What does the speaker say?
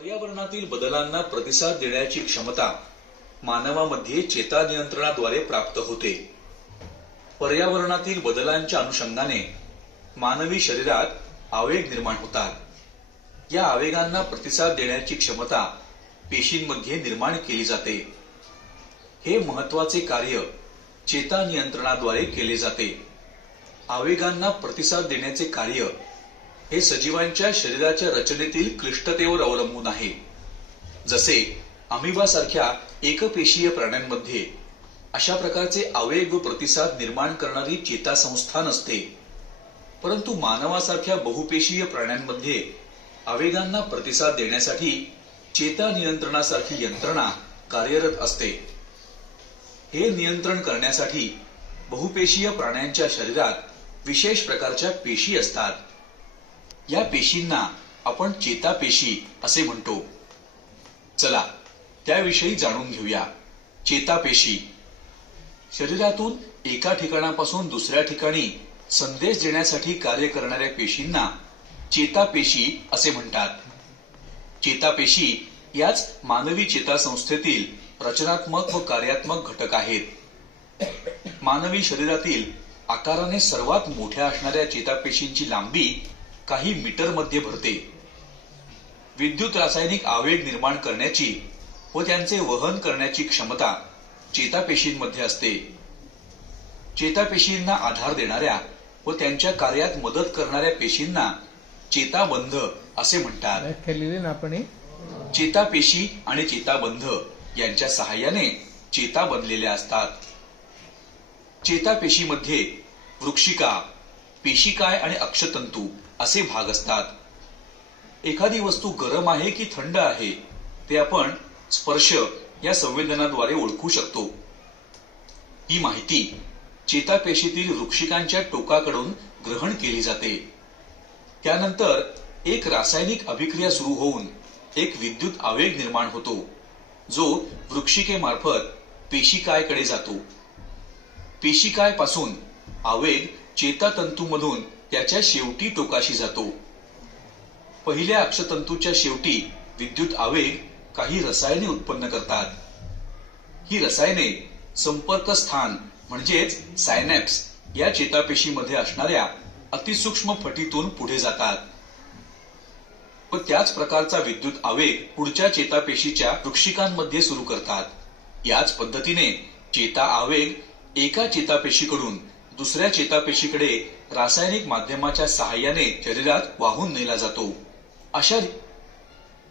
पर्यावरणातील बदलांना प्रतिसाद देण्याची क्षमता मानवामध्ये चेता नियंत्रणाद्वारे प्राप्त होते. पर्यावरणातील बदलांच्या अनुषंगाने मानवी शरीरात आवेग निर्माण होतात. या आवेगांना प्रतिसाद देण्याची क्षमता पेशींमध्ये निर्माण केली जाते. हे महत्वाचे कार्य चेता नियंत्रणाद्वारे केले जाते. आवेगांना प्रतिसाद देण्याचे कार्य हे सजीवांच्या शरीराच्या रचनेतील क्लिष्टतेवर अवलंबून आहे. जसे अमिबासारख्या एकपेशीय प्राण्यांमध्ये अशा प्रकारचे आवेग व प्रतिसाद निर्माण करणारी चेतासंस्था नसते, परंतु मानवासारख्या बहुपेशीय प्राण्यांमध्ये आवेगांना प्रतिसाद देण्यासाठी चेता नियंत्रणासारखी यंत्रणा कार्यरत असते. हे नियंत्रण करण्यासाठी बहुपेशीय प्राण्यांच्या शरीरात विशेष प्रकारच्या पेशी असतात. या पेशींना आपण चेतापेशी असे म्हणतो. चला त्याविषयी जाणून घेऊया. चेतापेशी शरीरातून एका ठिकाणापासून दुसऱ्या ठिकाणी संदेश देण्यासाठी कार्य करणाऱ्या पेशींना चेतापेशी असे म्हणतात. चेतापेशी याच मानवी चेतासंस्थेतील रचनात्मक व कार्यात्मक घटक आहेत. मानवी शरीरातील आकाराने सर्वात मोठ्या असणाऱ्या चेतापेशींची लांबी काही मीटरमध्ये भरते. विद्युत रासायनिक आवेग निर्माण करण्याची व त्यांचे वहन करण्याची क्षमता चेतापेशींमध्ये असते. चेतापेशींना आधार देणाऱ्या व त्यांच्या कार्यात मदत करणाऱ्या पेशींना चेताबंध असे म्हणतात. चेतापेशी आणि चेताबंध यांच्या सहाय्याने चेता बनलेल्या असतात. चेतापेशीमध्ये वृक्षिका, पेशिकाय आणि अक्षतंतू असे भाग असतात. एखादी वस्तू गरम आहे की थंड आहे ते आपण स्पर्श या संवेदनाद्वारे ओळखू शकतो. ही माहिती चेतापेशीतील वृक्षिकांच्या टोकाकडून ग्रहण केली जाते. त्यानंतर एक रासायनिक अभिक्रिया सुरू होऊन एक विद्युत आवेग निर्माण होतो, जो वृक्षिकेमार्फत पेशिकायकडे जातो. पेशिकाय पासून आवेग चेतातंतूमधून त्याच्या शेवटी टोकाशी जातो. पहिल्या अक्षतंतूच्या शेवटी विद्युत आवेग काही रसायने उत्पन्न करतात. ही रसायने संपर्क स्थान म्हणजेच सायनॅप्स या चेतापेशीमध्ये असणाऱ्या अतिसूक्ष्म फटीतून पुढे जातात व त्याच प्रकारचा विद्युत आवेग पुढच्या चेतापेशीच्या वृक्षिकांमध्ये सुरू करतात. याच पद्धतीने चेता आवेग एका चेतापेशीकडून दुसऱ्या चेतापेशीकडे रासायनिक माध्यमाच्या सहाय्याने शरीरात वाहून नेला जातो. अशा